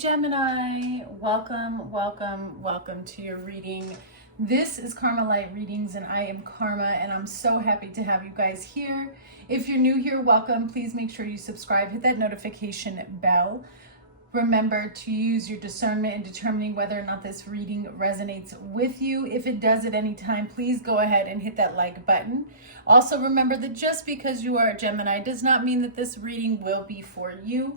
Gemini, welcome to your reading. This is Karma Light Readings, and I am Karma, and I'm so happy to have you guys here. If you're new here, welcome. Please make sure you subscribe, hit that notification bell. Remember to use your discernment in determining whether or not this reading resonates with you. If it does at any time, please go ahead and hit that like button. Also, remember that just because you are a Gemini does not mean that this reading will be for you.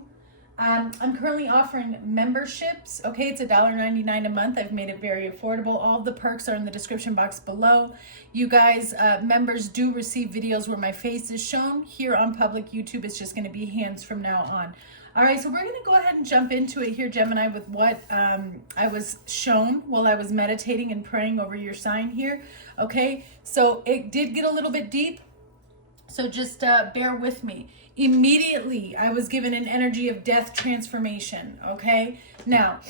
I'm currently offering memberships. Okay, it's $1.99 a month. I've made it very affordable. All the perks are in the description box below. You guys, members do receive videos where my face is shown. Here on public YouTube, it's just going to be hands from now on. All right, so we're going to go ahead and jump into it here, Gemini, with what I was shown while I was meditating and praying over your sign here. Okay, so it did get a little bit deep, so just bear with me. Immediately, I was given an energy of death transformation, okay? Now,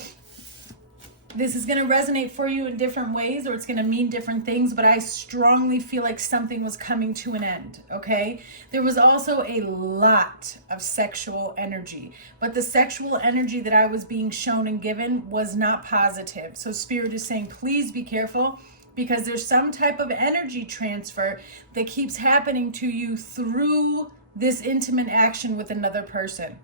this is going to resonate for you in different ways, or it's going to mean different things, but I strongly feel like something was coming to an end, okay? There was also a lot of sexual energy, but the sexual energy that I was being shown and given was not positive. So Spirit is saying, please be careful, because there's some type of energy transfer that keeps happening to you through this intimate action with another person.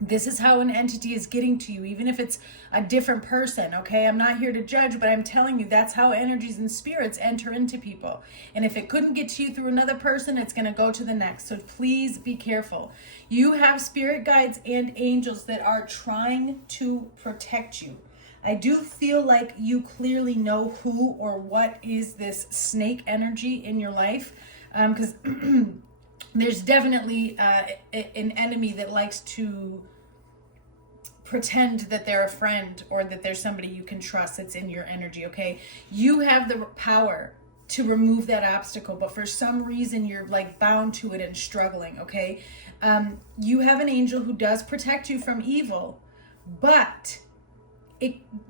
This is how an entity is getting to you, even if it's a different person, okay? I'm not here to judge, but I'm telling you that's how energies and spirits enter into people. And if it couldn't get to you through another person, it's going to go to the next. So please be careful. You have spirit guides and angels that are trying to protect you. I do feel like you clearly know who or what is this snake energy in your life, because there's definitely an enemy that likes to pretend that they're a friend or that there's somebody you can trust that's in your energy, okay? You have the power to remove that obstacle, but for some reason you're like bound to it and struggling, okay? You have an angel who does protect you from evil, but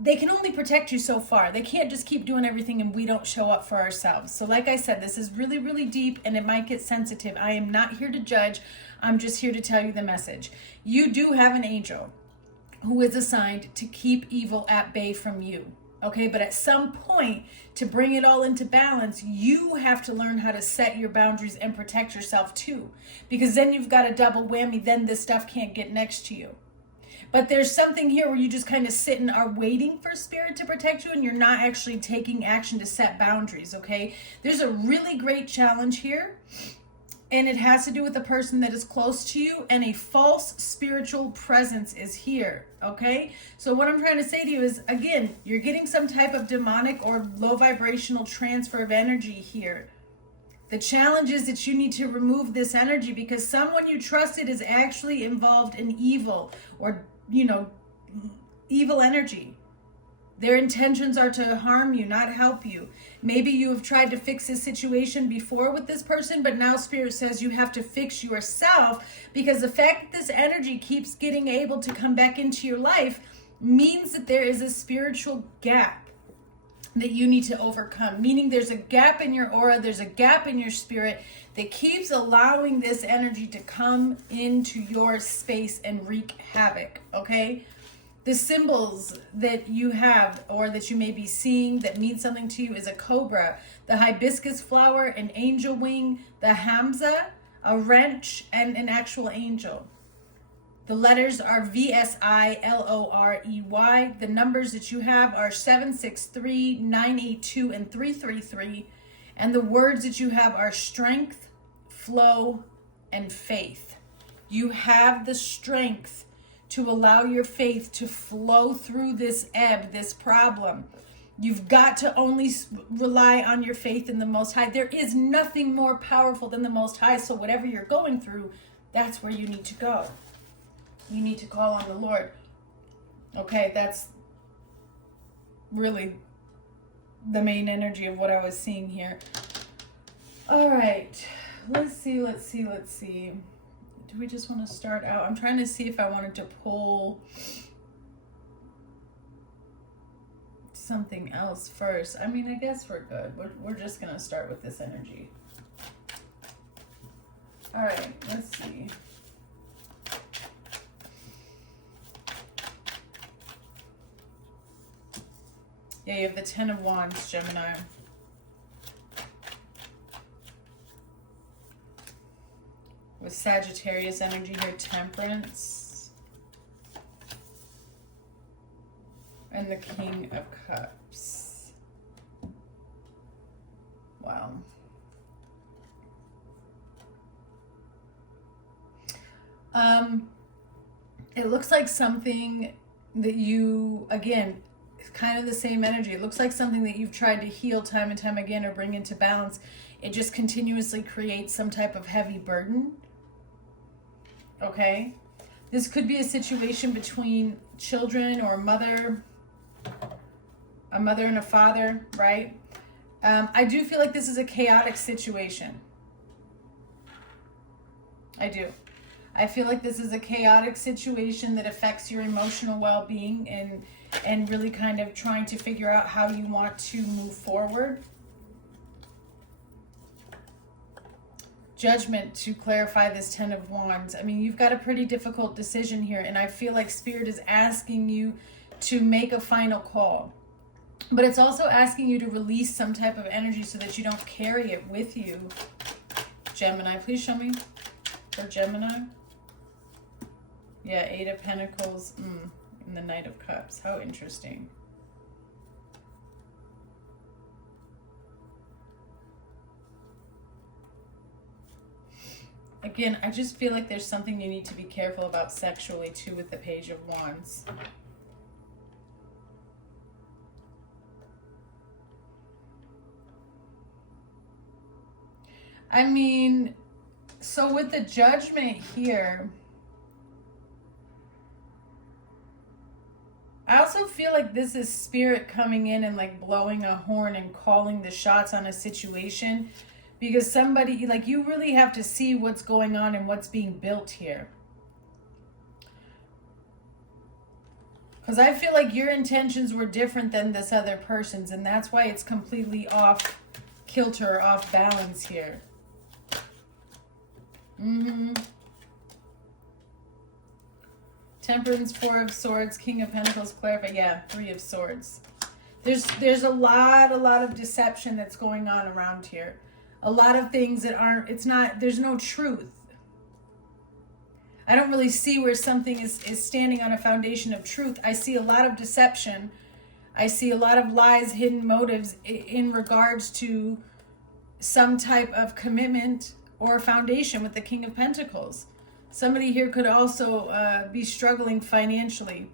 they can only protect you so far. They can't just keep doing everything and we don't show up for ourselves. So like I said, this is really, really deep and it might get sensitive. I am not here to judge. I'm just here to tell you the message. You do have an angel who is assigned to keep evil at bay from you. Okay, but at some point, to bring it all into balance, you have to learn how to set your boundaries and protect yourself too. Because then you've got a double whammy. Then this stuff can't get next to you. But there's something here where you just kind of sit and are waiting for spirit to protect you and you're not actually taking action to set boundaries, okay? There's a really great challenge here, and it has to do with the person that is close to you, and a false spiritual presence is here, okay? So what I'm trying to say to you is, again, you're getting some type of demonic or low vibrational transfer of energy here. The challenge is that you need to remove this energy because someone you trusted is actually involved in evil or evil energy. Their intentions are to harm you, not help you. Maybe you have tried to fix this situation before with this person, but now Spirit says you have to fix yourself because the fact that this energy keeps getting able to come back into your life means that there is a spiritual gap that you need to overcome, meaning there's a gap in your aura, there's a gap in your spirit that keeps allowing this energy to come into your space and wreak havoc, okay? The symbols that you have or that you may be seeing that mean something to you is a cobra, the hibiscus flower, an angel wing, the Hamza, a wrench, and an actual angel. The letters are VSILOREY. The numbers that you have are 763, 982, and 333. And the words that you have are strength, flow, and faith. You have the strength to allow your faith to flow through this ebb, this problem. You've got to only rely on your faith in the Most High. There is nothing more powerful than the Most High. So whatever you're going through, that's where you need to go. You need to call on the Lord. Okay, that's really the main energy of what I was seeing here. All right, let's see. Do we just want to start out? I'm trying to see if I wanted to pull something else first. I mean, I guess we're good. We're just going to start with this energy. All right, let's see. Yeah, you have the Ten of Wands, Gemini. With Sagittarius energy here, Temperance. And the King of Cups. Wow. It looks like something that you, again, it's kind of the same energy. It looks like something that you've tried to heal time and time again or bring into balance. It just continuously creates some type of heavy burden. Okay? This could be a situation between children or a mother and a father, right? I do feel like this is a chaotic situation. I do. I feel like this is a chaotic situation that affects your emotional well-being and really kind of trying to figure out how you want to move forward. Judgment to clarify this Ten of Wands. I mean, you've got a pretty difficult decision here, and I feel like Spirit is asking you to make a final call. But it's also asking you to release some type of energy so that you don't carry it with you. Gemini, please show me for Gemini. Yeah, Eight of Pentacles and the Knight of Cups. How interesting. Again, I just feel like there's something you need to be careful about sexually too with the Page of Wands. I mean, so with the Judgment here, I also feel like this is Spirit coming in and like blowing a horn and calling the shots on a situation, because somebody, like, you really have to see what's going on and what's being built here. Because I feel like your intentions were different than this other person's, and that's why it's completely off kilter, off balance here. Temperance, Four of Swords, King of Pentacles, clarify. Yeah, Three of Swords. There's a lot of deception that's going on around here. A lot of things that aren't, there's no truth. I don't really see where something is standing on a foundation of truth. I see a lot of deception. I see a lot of lies, hidden motives in regards to some type of commitment or foundation with the King of Pentacles. Somebody here could also be struggling financially.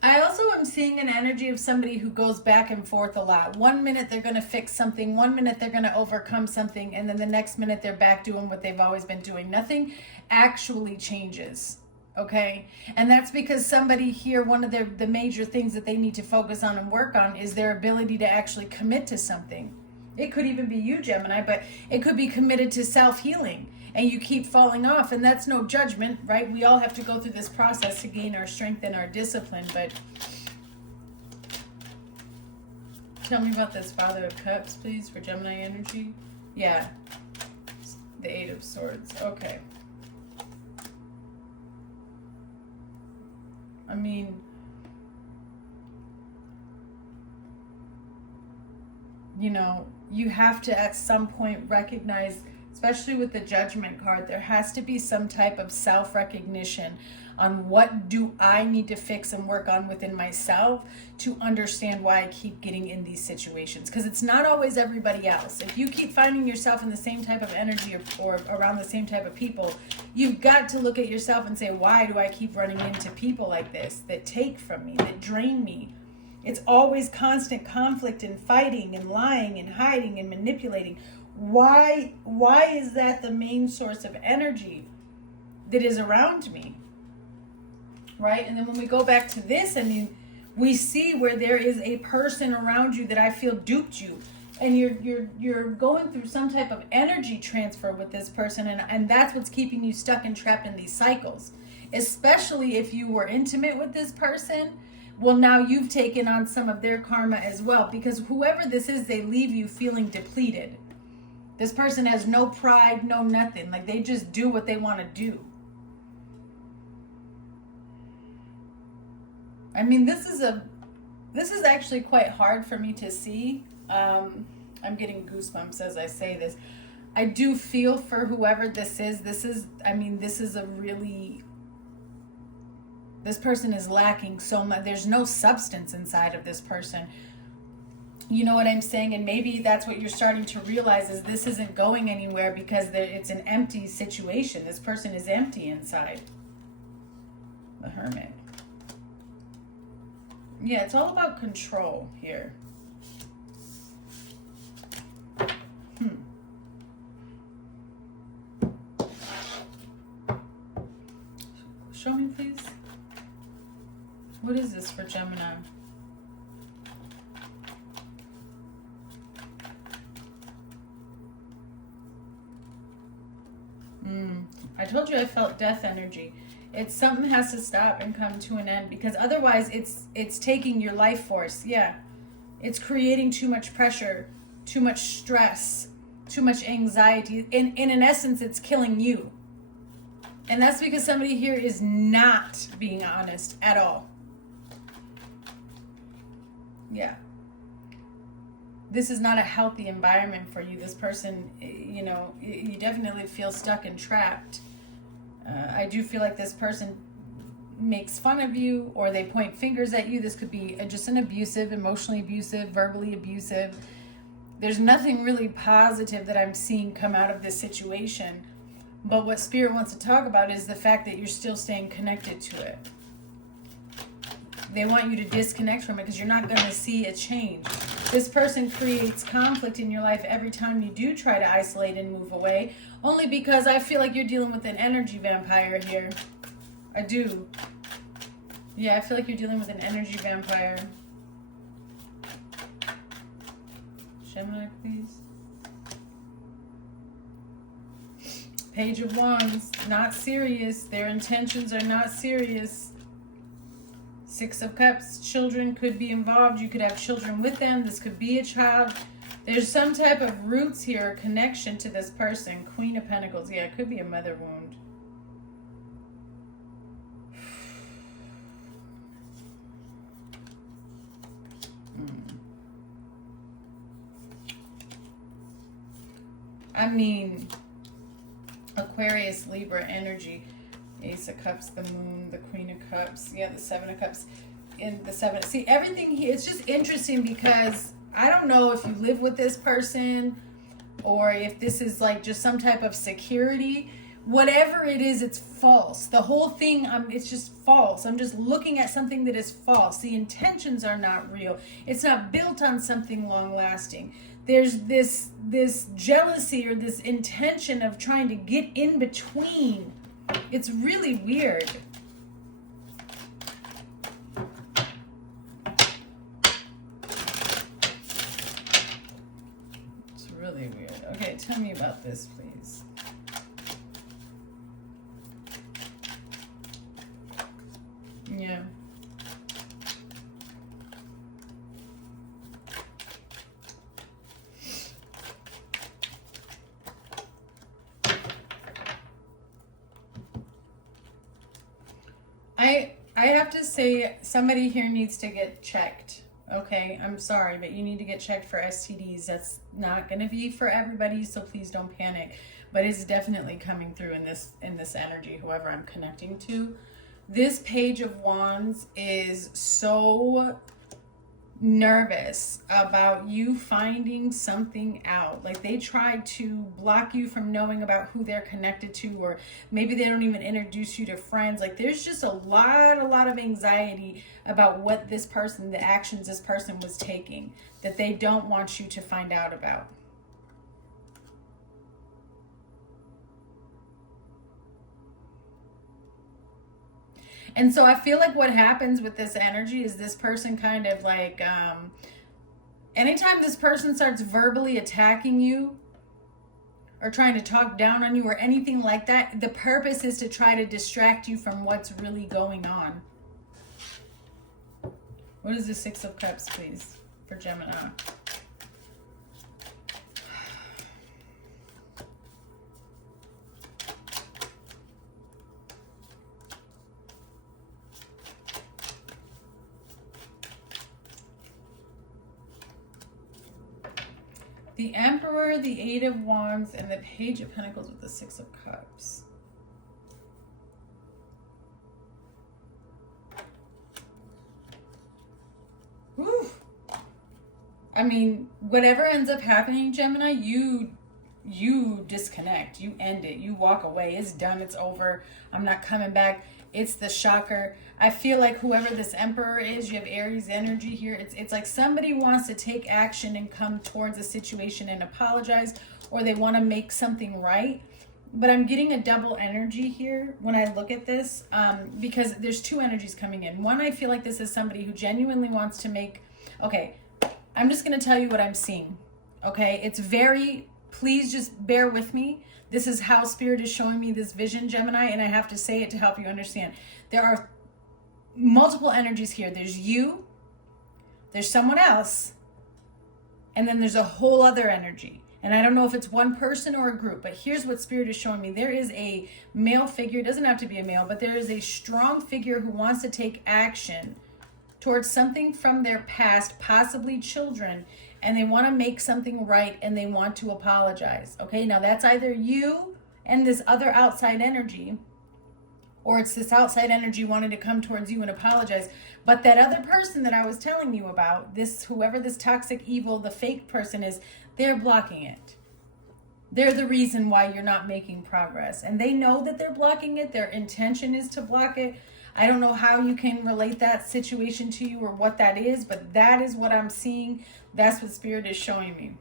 I also am seeing an energy of somebody who goes back and forth a lot. 1 minute they're going to fix something, 1 minute they're going to overcome something, and then the next minute they're back doing what they've always been doing. Nothing actually changes, okay? And that's because somebody here, one of the major things that they need to focus on and work on is their ability to actually commit to something. It could even be you, Gemini, but it could be committed to self-healing, and you keep falling off, and that's no judgment, right? We all have to go through this process to gain our strength and our discipline, but tell me about this Father of Cups, please, for Gemini energy. Yeah, the Eight of Swords. Okay. I mean, you know, you have to at some point recognize, especially with the Judgment card, there has to be some type of self-recognition on what do I need to fix and work on within myself to understand why I keep getting in these situations. Because it's not always everybody else. If you keep finding yourself in the same type of energy or around the same type of people, you've got to look at yourself and say, why do I keep running into people like this that take from me, that drain me? It's always constant conflict and fighting and lying and hiding and manipulating. Why is that the main source of energy that is around me? Right? And then when we go back to this, I mean, we see where there is a person around you that I feel duped you. And you're going through some type of energy transfer with this person, and that's what's keeping you stuck and trapped in these cycles. Especially if you were intimate with this person. Well, now you've taken on some of their karma as well, because whoever this is, they leave you feeling depleted. This person has no pride, no nothing. Like, they just do what they want to do. I mean, this is actually quite hard for me to see. I'm getting goosebumps as I say this. I do feel for whoever this is. This is a really, this person is lacking so much. There's no substance inside of this person. You know what I'm saying? And maybe that's what you're starting to realize, is this isn't going anywhere because it's an empty situation. This person is empty inside. The Hermit. Yeah, it's all about control here. Show me, please. What is this for Gemini? I told you I felt death energy. It's something has to stop and come to an end, because otherwise it's taking your life force. Yeah. It's creating too much pressure, too much stress, too much anxiety. In an essence, it's killing you. And that's because somebody here is not being honest at all. Yeah. This is not a healthy environment for you. This person, you know, you definitely feel stuck and trapped. I do feel like this person makes fun of you, or they point fingers at you. This could be just an abusive, emotionally abusive, verbally abusive. There's nothing really positive that I'm seeing come out of this situation. But what Spirit wants to talk about is the fact that you're still staying connected to it. They want you to disconnect from it because you're not going to see a change. This person creates conflict in your life every time you do try to isolate and move away, only because I feel like you're dealing with an energy vampire here. I do. Yeah, I feel like you're dealing with an energy vampire. Gemini, please. Page of Wands, not serious. Their intentions are not serious. Six of Cups, children could be involved. You could have children with them. This could be a child. There's some type of roots here, connection to this person. Queen of Pentacles, yeah, it could be a mother wound. I mean, Aquarius, Libra energy. Ace of Cups, the Moon, the Queen of Cups, yeah, the Seven of Cups, in the Seven. See, everything here, it's just interesting because I don't know if you live with this person or if this is like just some type of security. Whatever it is, it's false. The whole thing, it's just false. I'm just looking at something that is false. The intentions are not real. It's not built on something long-lasting. There's this jealousy or this intention of trying to get in between. It's really weird. It's really weird. Okay, tell me about this, please. Yeah. I have to say, somebody here needs to get checked. Okay, I'm sorry, but you need to get checked for STDs. That's not going to be for everybody, so please don't panic. But it's definitely coming through in this energy, whoever I'm connecting to. This Page of Wands is so nervous about you finding something out. Like they tried to block you from knowing about who they're connected to, or maybe they don't even introduce you to friends. Like there's just a lot of anxiety about what this person, the actions this person was taking, that they don't want you to find out about. And so I feel like what happens with this energy is this person kind of like, anytime this person starts verbally attacking you or trying to talk down on you or anything like that, the purpose is to try to distract you from what's really going on. What is the Six of Cups, please, for Gemini? The Emperor, the Eight of Wands, and the Page of Pentacles with the Six of Cups. Whew. I mean, whatever ends up happening, Gemini, you disconnect, you end it, you walk away. It's done, it's over. I'm not coming back. It's the shocker. I feel like whoever this Emperor is, you have Aries energy here. It's like somebody wants to take action and come towards a situation and apologize, or they want to make something right. But I'm getting a double energy here when I look at this, because there's two energies coming in. One, I feel like this is somebody who genuinely wants to make, okay, I'm just going to tell you what I'm seeing. Okay, it's very, please just bear with me. This is how Spirit is showing me this vision, Gemini, and I have to say it to help you understand. There are multiple energies here. There's you, there's someone else, and then there's a whole other energy. And I don't know if it's one person or a group, but here's what Spirit is showing me. There is a male figure, it doesn't have to be a male, but there is a strong figure who wants to take action towards something from their past, possibly children, and they want to make something right and they want to apologize. Okay, now that's either you and this other outside energy, or it's this outside energy wanting to come towards you and apologize. But that other person that I was telling you about, this, whoever this toxic, evil, the fake person is, they're blocking it. They're the reason why you're not making progress. And they know that they're blocking it. Their intention is to block it. I don't know how you can relate that situation to you or what that is, but that is what I'm seeing. That's what Spirit is showing me.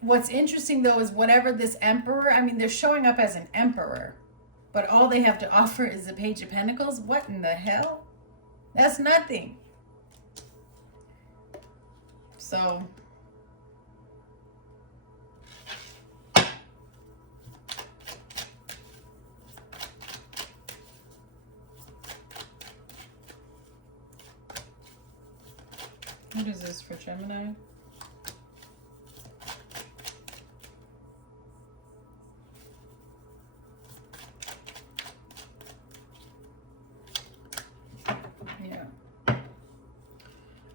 What's interesting though is whatever this Emperor, I mean, they're showing up as an Emperor, but all they have to offer is the Page of Pentacles. What in the hell? That's nothing. So what is this for Gemini? Yeah.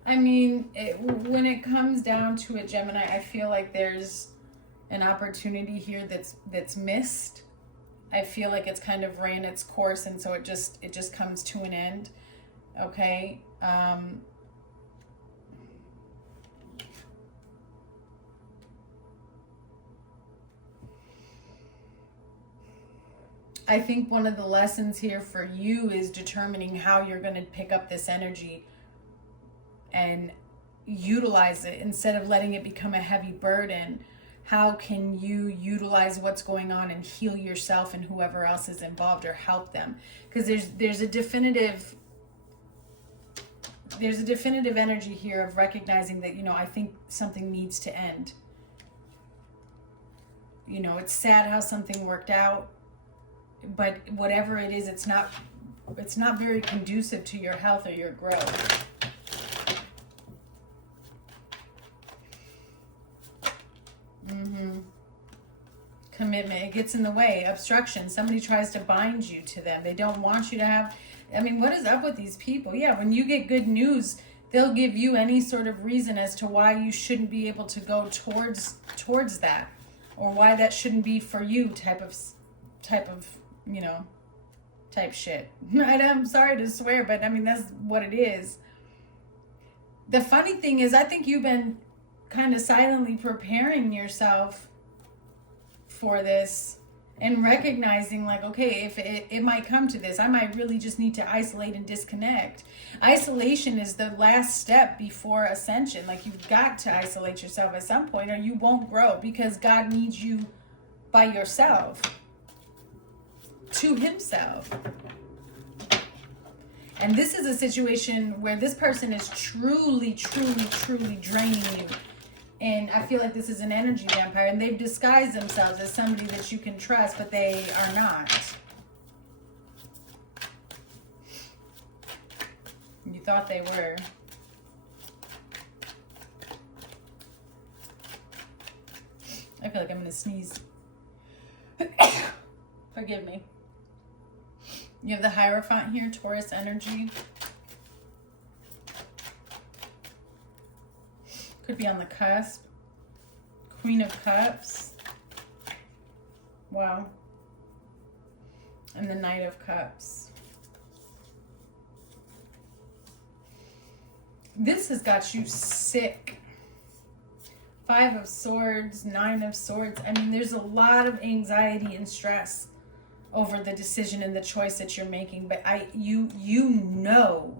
I mean, when it comes down to it, Gemini, I feel like there's an opportunity here that's missed. I feel like it's kind of ran its course, and so it just comes to an end. Okay. I think one of the lessons here for you is determining how you're going to pick up this energy and utilize it instead of letting it become a heavy burden. How can you utilize what's going on and heal yourself and whoever else is involved, or help them? Because there's a definitive energy here of recognizing that, I think something needs to end. It's sad how something worked out, but whatever it is, it's not very conducive to your health or your growth. Commitment, it gets in the way. Obstruction, somebody tries to bind you to them. They don't want you to have, I mean, what is up with these people? Yeah, when you get good news, they'll give you any sort of reason as to why you shouldn't be able to go towards that, or why that shouldn't be for you, type of type shit. I'm sorry to swear, but I mean, that's what it is. The funny thing is, I think you've been kind of silently preparing yourself for this and recognizing, like, okay, if it might come to this, I might really just need to isolate and disconnect. Isolation is the last step before ascension. Like, you've got to isolate yourself at some point or you won't grow, because God needs you by yourself to himself. And this is a situation where this person is truly draining you. And I feel like this is an energy vampire, and they've disguised themselves as somebody that you can trust, but they are not. You thought they were. I feel like I'm going to sneeze. Forgive me. You have the Hierophant here, Taurus energy. Could be on the cusp. Queen of Cups. Wow. And the Knight of Cups. This has got you sick. Five of Swords, Nine of Swords. I mean, there's a lot of anxiety and stress over the decision and the choice that you're making. But you know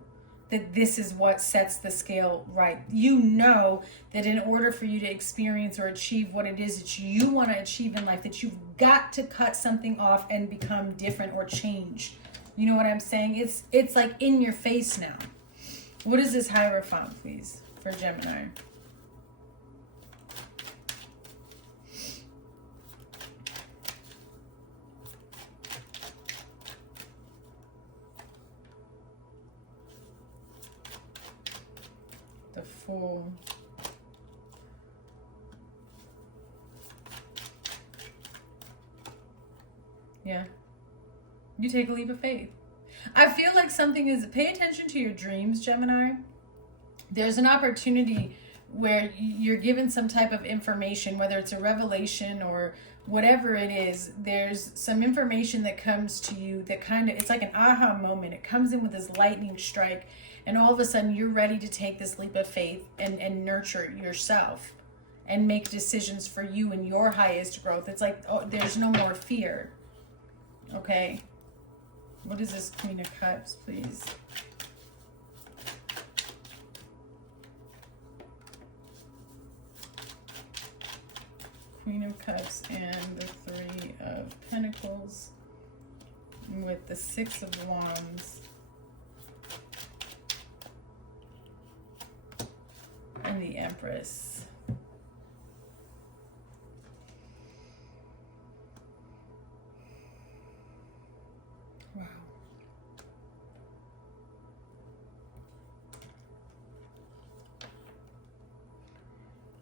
that this is what sets the scale right. You know that in order for you to experience or achieve what it is that you want to achieve in life, that you've got to cut something off and become different or change. You know what I'm saying? It's like in your face now. What is this Hierophant, please, for Gemini? The Fool. Yeah. You take a leap of faith. I feel like something is, pay attention to your dreams, Gemini. There's an opportunity where you're given some type of information, whether it's a revelation or whatever it is. There's some information that comes to you that kind of, it's like an aha moment. It comes in with this lightning strike, and all of a sudden you're ready to take this leap of faith and nurture yourself and make decisions for you and your highest growth. It's like, oh, there's no more fear. Okay. What is this Queen of Cups, please? Queen of Cups and the Three of Pentacles with the Six of Wands and the Empress.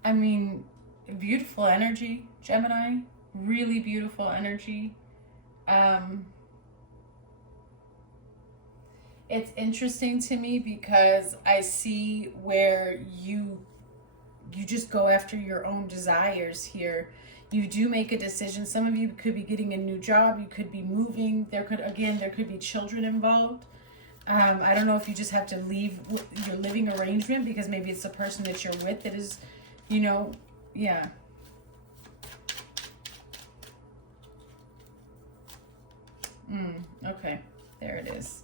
I mean, beautiful energy, Gemini. Really beautiful energy. It's interesting to me because I see where you just go after your own desires here. You do make a decision. Some of you could be getting a new job. You could be moving. There could be children involved. I don't know if you just have to leave your living arrangement because maybe it's the person that you're with that is, you know, yeah. Okay, there it is.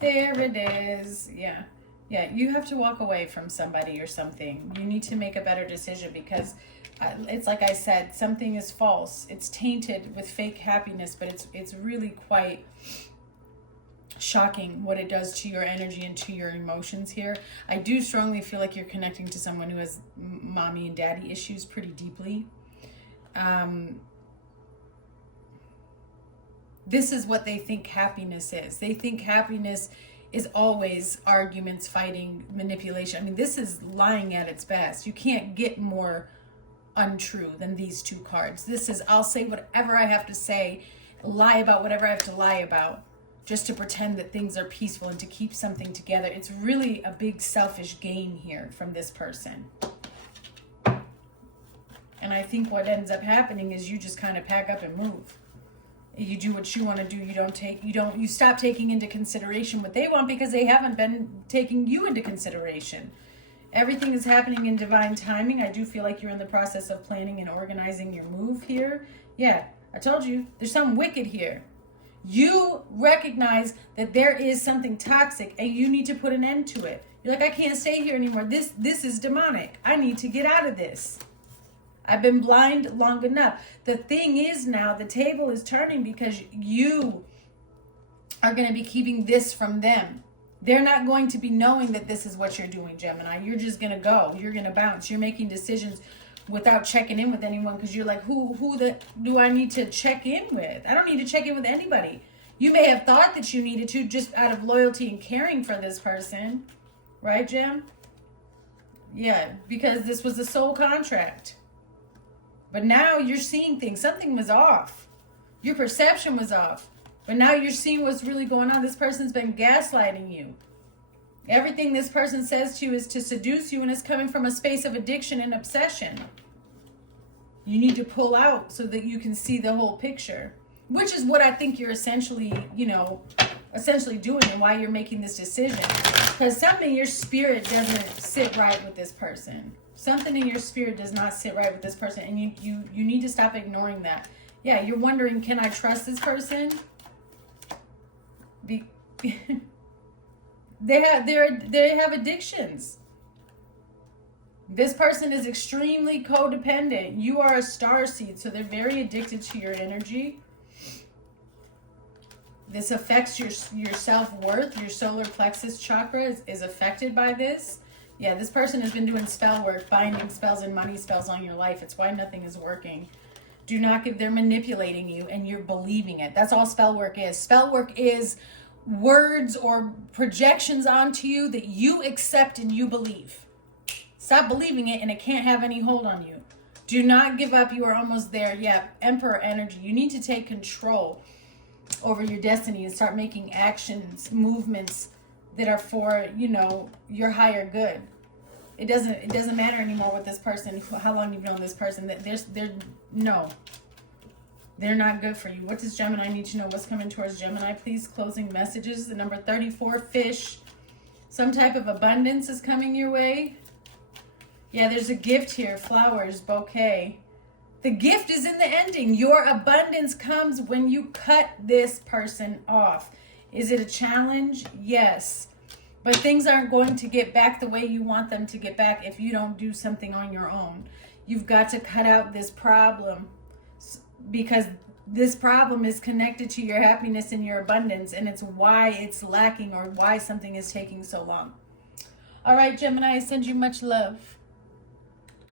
There it is. Yeah. Yeah, you have to walk away from somebody or something. You need to make a better decision because it's like I said, something is false. It's tainted with fake happiness, but it's really quite shocking what it does to your energy and to your emotions here. I do strongly feel like you're connecting to someone who has mommy and daddy issues pretty deeply. This is what they think happiness is. They think happiness is always arguments, fighting, manipulation. I mean, this is lying at its best. You can't get more untrue than these two cards. This is, I'll say whatever I have to say, lie about whatever I have to lie about, just to pretend that things are peaceful and to keep something together. It's really a big selfish gain here from this person. And I think what ends up happening is you just kind of pack up and move. You do what you want to do. You stop taking into consideration what they want because they haven't been taking you into consideration. Everything is happening in divine timing. I do feel like you're in the process of planning and organizing your move here. Yeah, I told you, there's something wicked here. You recognize that there is something toxic and you need to put an end to it. You're like, I can't stay here anymore. This is demonic. I need to get out of this. I've been blind long enough. The thing is now, the table is turning because you are going to be keeping this from them. They're not going to be knowing that this is what you're doing, Gemini. You're just going to go. You're going to bounce. You're making decisions without checking in with anyone because you're like, who do I need to check in with? I don't need to check in with anybody. You may have thought that you needed to just out of loyalty and caring for this person. Right, Gem? Yeah, because this was a soul contract. But now you're seeing things. Something was off. Your perception was off. But now you're seeing what's really going on. This person's been gaslighting you. Everything this person says to you is to seduce you, and it's coming from a space of addiction and obsession. You need to pull out so that you can see the whole picture, which is what I think you're essentially, essentially doing, and why you're making this decision. Because something in your spirit doesn't sit right with this person. Something in your spirit does not sit right with this person, and you need to stop ignoring that. Yeah, you're wondering, can I trust this person? They have addictions. This person is extremely codependent. You are a starseed, so they're very addicted to your energy. This affects your self-worth. Your solar plexus chakra is affected by this. Yeah, this person has been doing spell work, binding spells and money spells on your life. It's why nothing is working. Do not give, they're manipulating you and you're believing it. That's all spell work is. Spell work is words or projections onto you that you accept and you believe. Stop believing it and it can't have any hold on you. Do not give up. You are almost there. Yeah, Emperor energy. You need to take control over your destiny and start making actions, movements that are for, your higher good. It doesn't matter anymore with this person, how long you've known this person. They're not good for you. What does Gemini need to know? What's coming towards Gemini, please? Closing messages. The number 34, fish. Some type of abundance is coming your way. Yeah, there's a gift here. Flowers, bouquet. The gift is in the ending. Your abundance comes when you cut this person off. Is it a challenge? Yes. But things aren't going to get back the way you want them to get back if you don't do something on your own. You've got to cut out this problem, because this problem is connected to your happiness and your abundance, and it's why it's lacking or why something is taking so long. All right, Gemini, I send you much love.